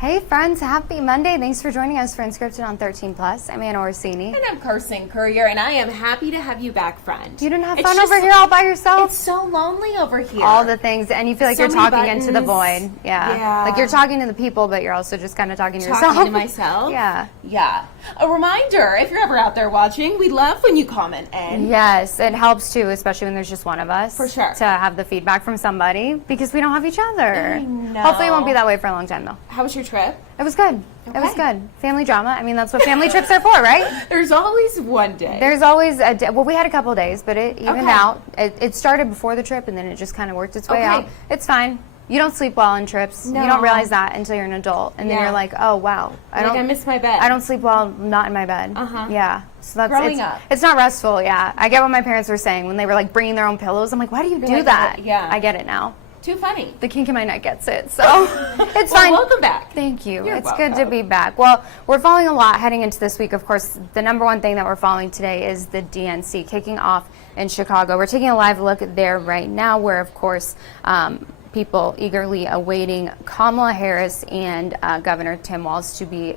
Hey friends, happy Monday. Thanks for joining us for Unscripted on 13 Plus. I'm Anna Orsini. And I'm Kirsten Courier, and I am happy to have you back, friend. You didn't have fun over here all by yourself? It's so lonely over here. All the things, and you feel like So you're many talking buttons. into the void. Yeah. Like you're talking to the people, but you're also just kind of talking to yourself. Talking to myself? Yeah. A reminder, if you're ever out there watching, we love when you comment in. Yes, it helps too, especially when there's just one of us. For sure. To have the feedback from somebody, because we don't have each other. I know. Hopefully it won't be that way for a long time though. How was your trip? It was good. Okay. It was good. Family drama. I mean, that's what family trips are for, right? There's always one day. There's always a day. Well, we had a couple days, but it evened Okay. out. It started before the trip, and then it just kind of worked its way Okay. out. It's fine. You don't sleep well on trips. No. You don't realize that until you're an adult, and then Yeah. you're like, oh wow, I miss my bed. I don't sleep well not in my bed. Yeah. So that's Growing up. It's not restful. Yeah. I get what my parents were saying when they were like bringing their own pillows. I'm like, why do you do like, that? yeah. I get it now. Too funny. The kink in my neck gets it, so it's Well, fine. welcome back. Thank you. You're It's good to welcome. be back. Well, we're following a lot heading into this week. Of course, the number one thing that we're following today is the DNC kicking off in Chicago. We're taking a live look there right now, where, of course, people eagerly awaiting Kamala Harris and Governor Tim Walz to be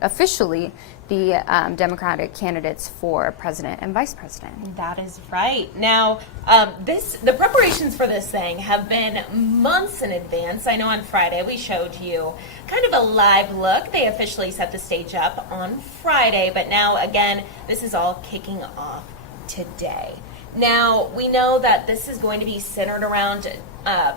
officially the Democratic candidates for president and vice president. That is right. Now, the preparations for this thing have been months in advance. I know on Friday we showed you kind of a live look. They officially set the stage up on Friday, but now again, this is all kicking off today. Now, we know that this is going to be centered around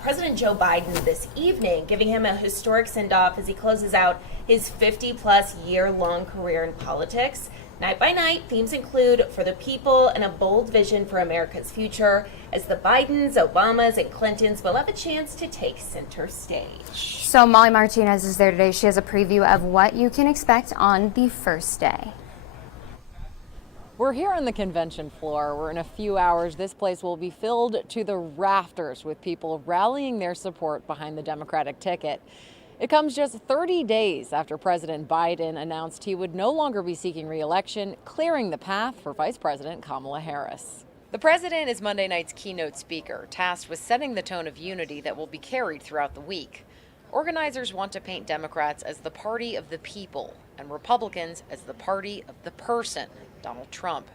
President Joe Biden this evening, giving him a historic send-off as he closes out his 50-plus year-long career in politics. Night by night, themes include For the People and a bold vision for America's future, as the Bidens, Obamas, and Clintons will have a chance to take center stage. So Molly Martinez is there today. She has a preview of what you can expect on the first day. We're here on the convention floor, where in a few hours this place will be filled to the rafters with people rallying their support behind the Democratic ticket. It comes just 30 days after President Biden announced he would no longer be seeking re-election, clearing the path for Vice President Kamala Harris. The president is Monday night's keynote speaker, tasked with setting the tone of unity that will be carried throughout the week. Organizers want to paint Democrats as the party of the people and Republicans as the party of the person, Donald Trump.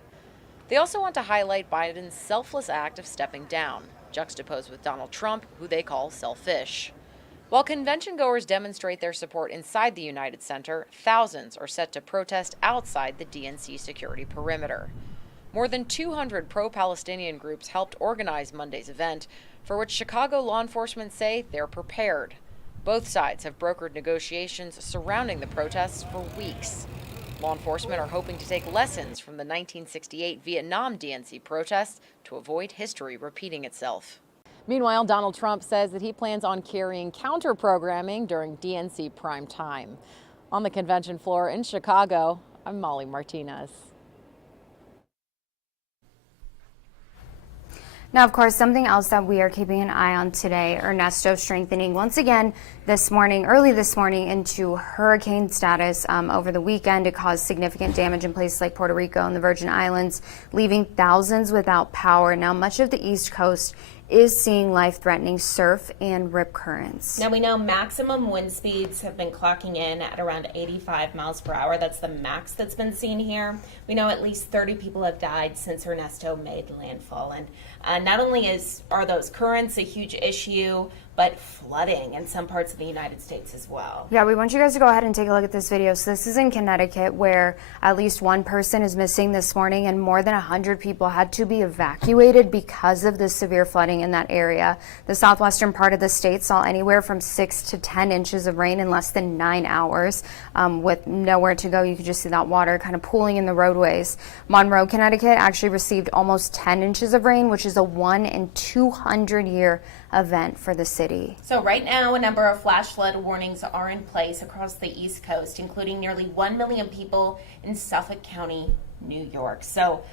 They also want to highlight Biden's selfless act of stepping down, juxtaposed with Donald Trump, who they call selfish. While convention goers demonstrate their support inside the United Center, thousands are set to protest outside the DNC security perimeter. More than 200 pro-Palestinian groups helped organize Monday's event, for which Chicago law enforcement say they're prepared. Both sides have brokered negotiations surrounding the protests for weeks. Law enforcement are hoping to take lessons from the 1968 Vietnam DNC protests to avoid history repeating itself. Meanwhile, Donald Trump says that he plans on carrying counter-programming during DNC prime time. On the convention floor in Chicago, I'm Molly Martinez. Now, of course, something else that we are keeping an eye on today, Ernesto strengthening once again early this morning into hurricane status over the weekend. It caused significant damage in places like Puerto Rico and the Virgin Islands, leaving thousands without power. Now, much of the East Coast is seeing life-threatening surf and rip currents. Now, we know maximum wind speeds have been clocking in at around 85 miles per hour. That's the max that's been seen here. We know at least 30 people have died since Ernesto made landfall. And not only are those currents a huge issue, but flooding in some parts of the United States as well. Yeah, we want you guys to go ahead and take a look at this video. So this is in Connecticut, where at least one person is missing this morning, and more than 100 people had to be evacuated because of the severe flooding in that area. The southwestern part of the state saw anywhere from 6 to 10 inches of rain in less than 9 hours, with nowhere to go. You could just see that water kind of pooling in the roadways. Monroe, Connecticut actually received almost 10 inches of rain, which is a 1 in 200 year event for the city. So right now, a number of flash flood warnings are in place across the East Coast, including nearly 1 million people in Suffolk County, New York. So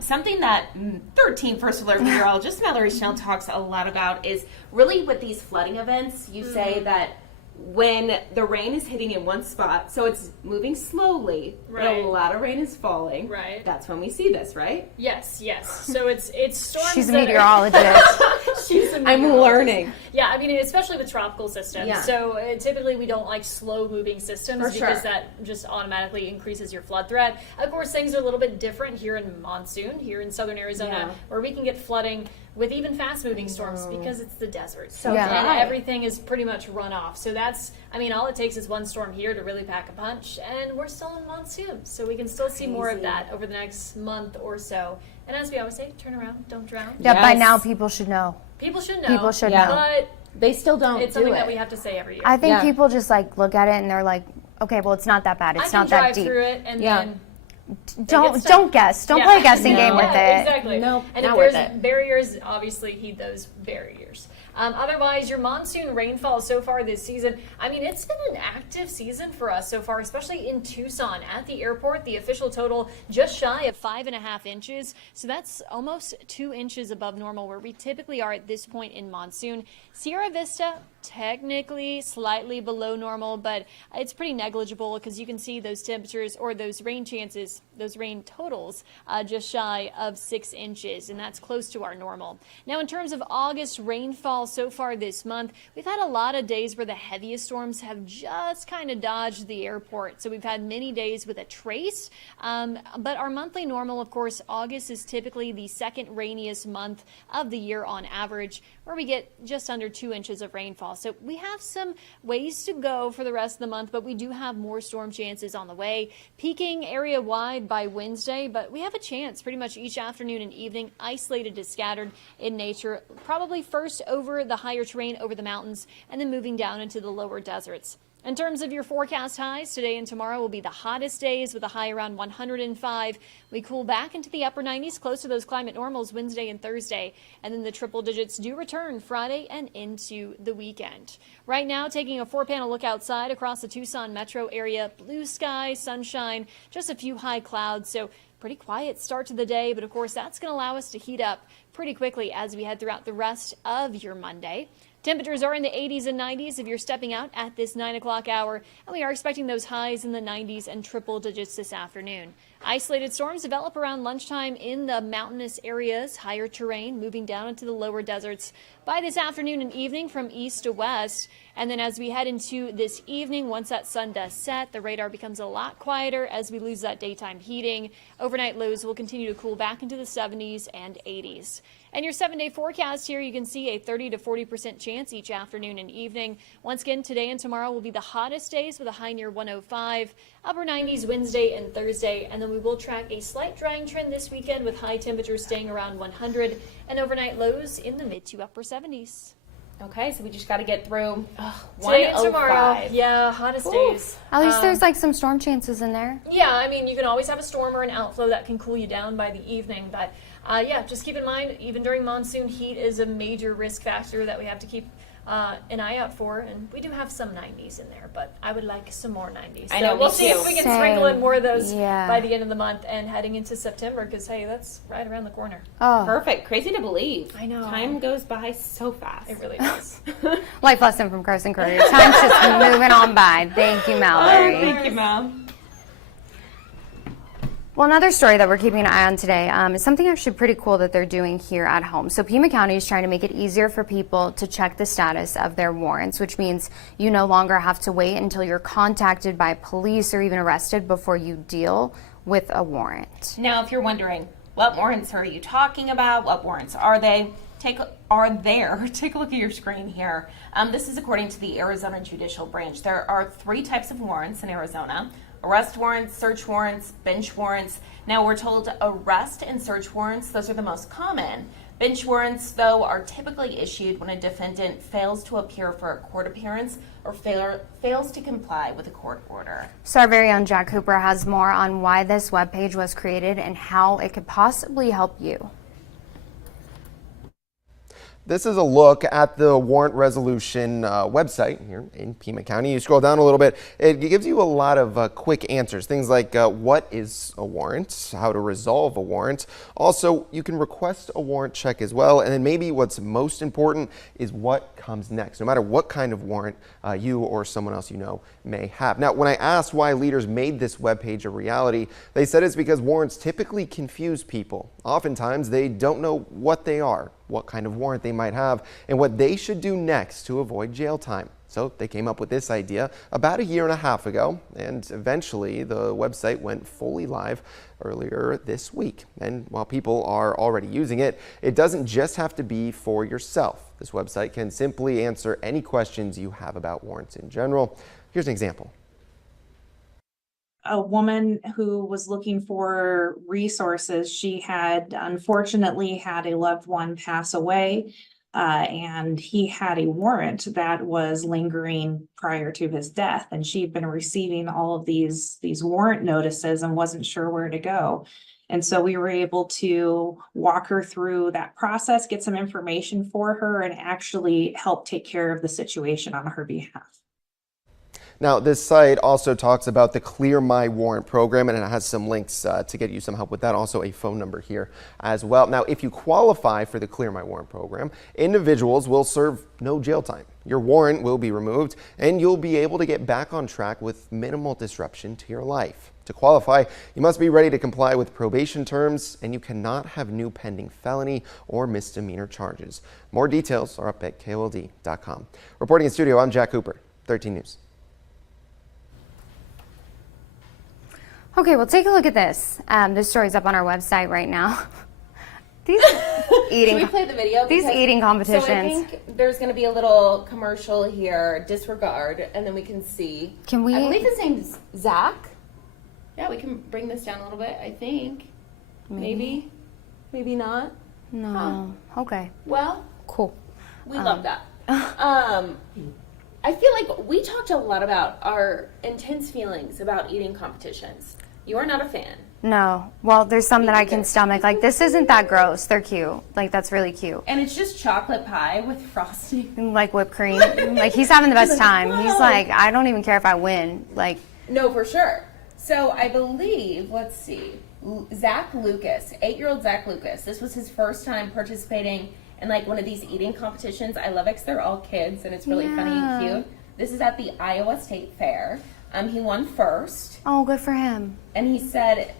something that 13 First Alert meteorologist Mallory Schnell talks a lot about is really with these flooding events, you say that when the rain is hitting in one spot, so it's moving slowly, but Right. a lot of rain is falling. Right. That's when we see this, right? Yes. So it's storms. She's a that are- meteorologist. She's a I'm meteorologist. learning. Yeah, I mean, especially with tropical systems. Yeah. So typically we don't like slow-moving systems For because sure. that just automatically increases your flood threat. Of course, things are a little bit different here in monsoon, here in southern Arizona, Yeah. where we can get flooding with even fast-moving storms because it's the desert. So Yeah. And dry. everything is pretty much run off. So that's, I mean, all it takes is one storm here to really pack a punch, and we're still in monsoon. So we can still see more of Crazy. that over the next month or so. And as we always say, turn around, don't drown. Yeah, by Yes. now people should know. People should know. People should Yeah. know. But They still don't it's do something it. that we have to say every year. I think Yeah. people just like look at it and they're like, okay, well, it's not that bad. I It's can not that drive deep. through it and Yeah. then Don't gets don't guess. Don't Yeah. play a guessing No. game with Yeah, it. exactly. Nope, And not if worth there's it. barriers, obviously heed those barriers. Otherwise, your monsoon rainfall so far this season, I mean, it's been an active season for us so far, especially in Tucson. At the airport, the official total just shy of 5.5 inches. So that's almost 2 inches above normal, where we typically are at this point in monsoon. Sierra Vista, technically slightly below normal, but it's pretty negligible because you can see those temperatures or those rain chances, those rain totals, just shy of 6 inches, and that's close to our normal. Now, in terms of August rainfall so far this month, we've had a lot of days where the heaviest storms have just kind of dodged the airport. So we've had many days with a trace, but our monthly normal, of course, August is typically the second rainiest month of the year on average, where we get just under 2 inches of rainfall. So we have some ways to go for the rest of the month, but we do have more storm chances on the way, peaking area wide by Wednesday, but we have a chance pretty much each afternoon and evening, isolated to scattered in nature, probably first over the higher terrain, over the mountains, and then moving down into the lower deserts. In terms of your forecast highs, today and tomorrow will be the hottest days with a high around 105. We cool back into the upper 90s, close to those climate normals Wednesday and Thursday. And then the triple digits do return Friday and into the weekend. Right now, taking a 4-panel look outside across the Tucson metro area, blue sky, sunshine, just a few high clouds. So pretty quiet start to the day, but of course that's going to allow us to heat up pretty quickly as we head throughout the rest of your Monday. Temperatures are in the 80s and 90s if you're stepping out at this 9 o'clock hour, and we are expecting those highs in the 90s and triple digits this afternoon. Isolated storms develop around lunchtime in the mountainous areas, higher terrain, moving down into the lower deserts by this afternoon and evening from east to west. And then as we head into this evening, once that sun does set, the radar becomes a lot quieter as we lose that daytime heating. Overnight lows will continue to cool back into the 70s and 80s. And your 7-day forecast here, you can see a 30 to 40% chance each afternoon and evening. Once again, today and tomorrow will be the hottest days with a high near 105, upper 90s Wednesday and Thursday, and then we will track a slight drying trend this weekend with high temperatures staying around 100 and overnight lows in the mid to upper 70s. Okay, so we just got to get through Today and 105. tomorrow, yeah, hottest days. At least there's like some storm chances in there. Yeah, I mean, you can always have a storm or an outflow that can cool you down by the evening. But yeah, just keep in mind, even during monsoon, heat is a major risk factor that we have to keep an eye out for. And we do have some 90s in there, but I would like some more 90s. I know, we'll me see too. if we can Same. sprinkle in more of those Yeah. by the end of the month and heading into September, because, hey, that's right around the corner. Oh, Perfect. Crazy to believe. I know. Time goes by so fast. It really does. life lesson from Carson Courier. Time's just moving on by. Thank you, Mallory. Thank you, Mom. Well, another story that we're keeping an eye on today is something actually pretty cool that they're doing here at home. So Pima County is trying to make it easier for people to check the status of their warrants, which means you no longer have to wait until you're contacted by police or even arrested before you deal with a warrant. Now, if you're wondering, what warrants are you talking about? What warrants are they? Take a look at your screen here. This is according to the Arizona Judicial Branch. There are 3 types of warrants in Arizona: arrest warrants, search warrants, bench warrants. Now, we're told arrest and search warrants, those are the most common. Bench warrants, though, are typically issued when a defendant fails to appear for a court appearance or fails to comply with a court order. So our very own Jack Cooper has more on why this webpage was created and how it could possibly help you. This is a look at the warrant resolution website here in Pima County. You scroll down a little bit, it gives you a lot of quick answers. Things like what is a warrant, how to resolve a warrant. Also, you can request a warrant check as well. And then maybe what's most important is what comes next, no matter what kind of warrant you or someone else you know may have. Now, when I asked why leaders made this webpage a reality, they said it's because warrants typically confuse people. Oftentimes, they don't know what they are, what kind of warrant they might have, and what they should do next to avoid jail time. So they came up with this idea about a year and a half ago, and eventually the website went fully live earlier this week. And while people are already using it, it doesn't just have to be for yourself. This website can simply answer any questions you have about warrants in general. Here's an example. A woman who was looking for resources. She had unfortunately had a loved one pass away, and he had a warrant that was lingering prior to his death. And she'd been receiving all of these warrant notices and wasn't sure where to go. And so we were able to walk her through that process, get some information for her, and actually help take care of the situation on her behalf. Now, this site also talks about the Clear My Warrant program, and it has some links to get you some help with that. Also, a phone number here as well. Now, if you qualify for the Clear My Warrant program, individuals will serve no jail time. Your warrant will be removed, and you'll be able to get back on track with minimal disruption to your life. To qualify, you must be ready to comply with probation terms, and you cannot have new pending felony or misdemeanor charges. More details are up at KOLD.com. Reporting in studio, I'm Jack Cooper, 13 News. Okay, well, take a look at this. This story's up on our website right now. These eating. Should we play the video? These eating competitions. So I think there's going to be a little commercial here. Disregard, and then we can see. Can we? I believe his name's Zach. Yeah, we can bring this down a little bit. I think. Maybe not. No. Huh. Okay. Well. Cool. We love that. I feel like we talked a lot about our intense feelings about eating competitions. You are not a fan. No. Well, there's some that I can stomach. Like, this isn't that gross. They're cute. Like, that's really cute. And it's just chocolate pie with frosting. Like whipped cream. Like, he's having the best time. He's like, I don't even care if I win. Like. No, for sure. So I believe, let's see, Zach Lucas, 8-year-old Zach Lucas. This was his first time participating in like one of these eating competitions. I love it because they're all kids and it's really funny and cute. This is at the Iowa State Fair. He won first. Oh, good for him. And he said,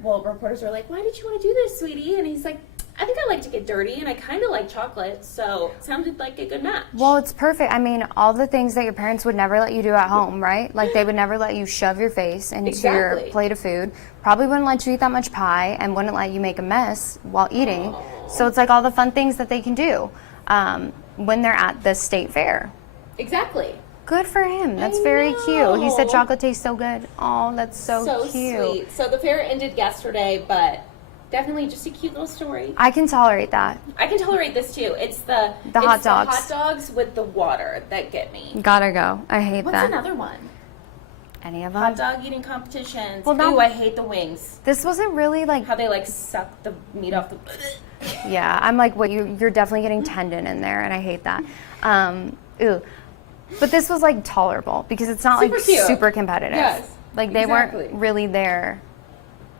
well, reporters were like, why did you want to do this, sweetie? And he's like, I think I like to get dirty and I kind of like chocolate, so it sounded like a good match. Well, it's perfect. I mean, all the things that your parents would never let you do at home, right? Like, they would never let you shove your face into your plate of food. Probably wouldn't let you eat that much pie and wouldn't let you make a mess while eating. So it's like all the fun things that they can do when they're at the state fair. Exactly. Good for him. That's very cute. He said chocolate tastes so good. Oh, that's so cute. Sweet. So the fair ended yesterday, but definitely just a cute little story. I can tolerate that. I can tolerate this too. It's the hot dogs. The hot dogs with the water that get me. Gotta go. I hate that. What's another one? Any of them? Hot dog eating competitions. Well, Ooh, I hate the wings. This wasn't really like how they like suck the meat off the. Yeah, I'm like, what? You're definitely getting tendon in there, and I hate that. Ew. But this was like tolerable because it's not like super competitive. Yes. Like they weren't really there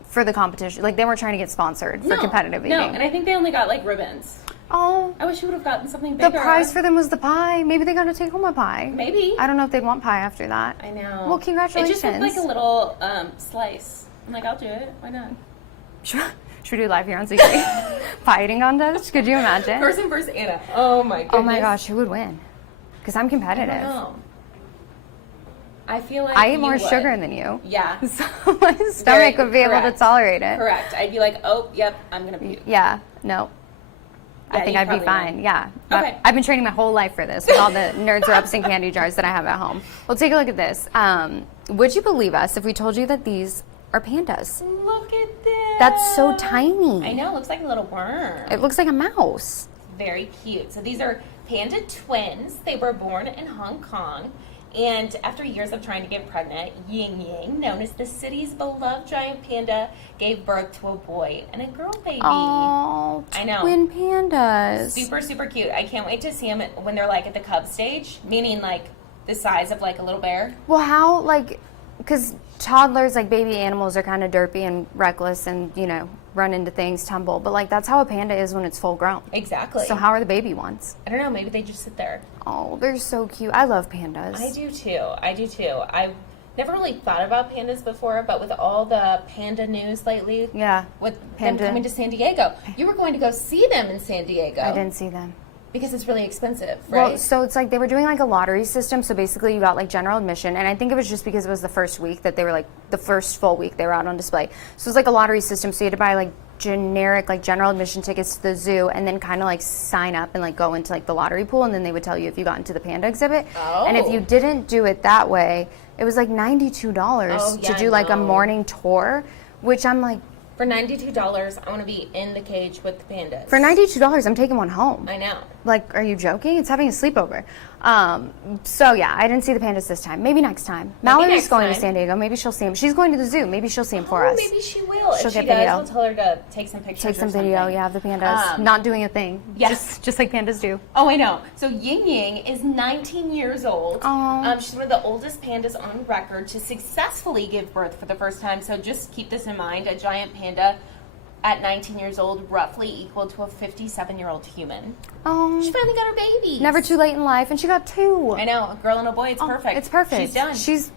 for the competition. Like they weren't trying to get sponsored for competitive eating. No, and I think they only got like ribbons. Oh. I wish you would have gotten something bigger. The prize for them was the pie. Maybe they got to take home a pie. Maybe. I don't know if they'd want pie after that. I know. Well, congratulations. It just looked like a little slice. I'm like, I'll do it. Why not? Should we do live here on CK? Pie eating contest? Could you imagine? Person versus Anna. Oh my goodness. Oh my gosh, who would win? Because I'm competitive. I don't know. I feel like I eat more sugar than you. Yeah. So my stomach would be able to tolerate it. Correct. I'd be like, oh, yep, I'm going to puke. Yeah, no. I think I'd be fine. Yeah. Okay. I've been training my whole life for this with all the Nerds Reps and candy jars that I have at home. Well, take a look at this. Would you believe us if we told you that these are pandas? Look at this. That's so tiny. I know. It looks like a little worm. It looks like a mouse. Very cute. So these are panda twins. They were born in Hong Kong. And after years of trying to get pregnant, Ying Ying, known as the city's beloved giant panda, gave birth to a boy and a girl baby. Oh, I know. twin pandas. Super, super cute. I can't wait to see them when they're like at the cub stage, meaning like the size of like a little bear. Well, how, like, because toddlers, like baby animals, are kind of derpy and reckless and, you know, run into things, tumble. But, like, that's how a panda is when it's full grown. Exactly. So how are the baby ones? I don't know. Maybe they just sit there. Oh, they're so cute. I love pandas. I do too. I've never really thought about pandas before, but with all the panda news lately, Yeah. with Panda. them coming to San Diego, you were going to go see them in San Diego. I didn't see them. Because it's really expensive, right? Well, so it's like they were doing like a lottery system. So basically, you got like general admission, and I think it was just because it was the first week that they were like the first full week they were out on display. So it was like a lottery system. So you had to buy like generic like general admission tickets to the zoo, and then kind of like sign up and like go into like the lottery pool, and then they would tell you if you got into the panda exhibit. Oh. And if you didn't do it that way, it was like $92 Oh, to yeah, do like a no. morning tour, which I'm like, For $92, I want to be in the cage with the pandas. for $92, I'm taking one home. I know. Like, are you joking? It's having a sleepover. So yeah, I didn't see the pandas this time. Maybe next time. Mallory's next going time. to San Diego. Maybe she'll see him. She's going to the zoo. Maybe she'll see him for us. Maybe she will. She'll If she get does, video. we'll tell her to take some pictures. Take some or video, something. yeah, of the pandas not doing a thing. Yes. Just like pandas do. Oh, I know. So Ying Ying is 19 years old. Aw. She's one of the oldest pandas on record to successfully give birth for the first time. So just keep this in mind. A giant panda at 19 years old roughly equal to a 57-year-old human. Oh, She finally got her baby. never too late in life, and she got two. I know. A girl and a boy. It's perfect. It's perfect. She's done. She's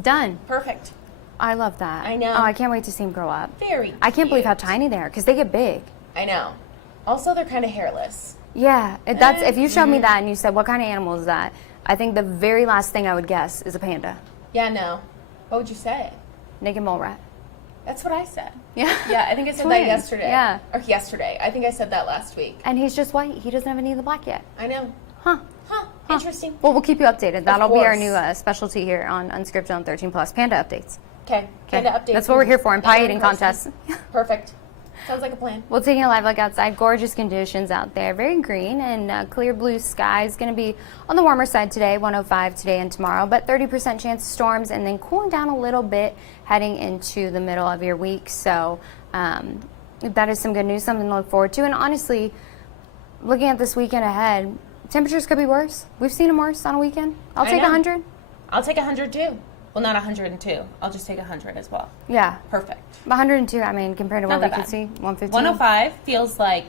done. perfect. I love that. I know. Oh, I can't wait to see him grow up. Very I can't believe how cute. tiny they are, because they get big. I know. Also, they're kind of hairless. Yeah, that's if you showed Mm-hmm. me that and you said, what kind of animal is that? I think the very last thing I would guess is a panda. Yeah, no. What would you say? Naked mole rat. That's what I said. Yeah. Yeah, I think I said that Twins, yesterday. yeah. Or yesterday. I think I said that last week. And he's just white. He doesn't have any of the black yet. I know. Huh. Huh. Interesting. Well, we'll keep you updated. That'll be our course. new specialty here on Unscripted on 13 Plus, panda updates. Okay. Panda update. That's what we're here for, and pie Not eating in person. contests. Perfect. Sounds like a plan. Well, taking a live look outside, gorgeous conditions out there. Very green and clear blue skies. Going to be on the warmer side today, 105 today and tomorrow, but 30% chance of storms, and then cooling down a little bit heading into the middle of your week. So that is some good news, something to look forward to. And honestly, looking at this weekend ahead, temperatures could be worse. We've seen them worse on a weekend. I'll I take know. 100. I'll take 100 too. Well, not 102. I'll just take 100 as well. Yeah. Perfect. 102, I mean, compared to Not what we that could bad. see, 115. 105 feels like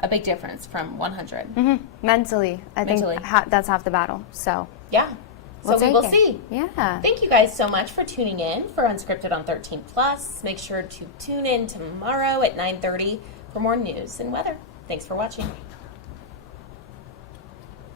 a big difference from 100. Mentally, I Mentally. think that's half the battle. So Yeah. So we'll we take will it. see. Yeah. Thank you guys so much for tuning in for Unscripted on 13 Plus. Make sure to tune in tomorrow at 9:30 for more news and weather. Thanks for watching.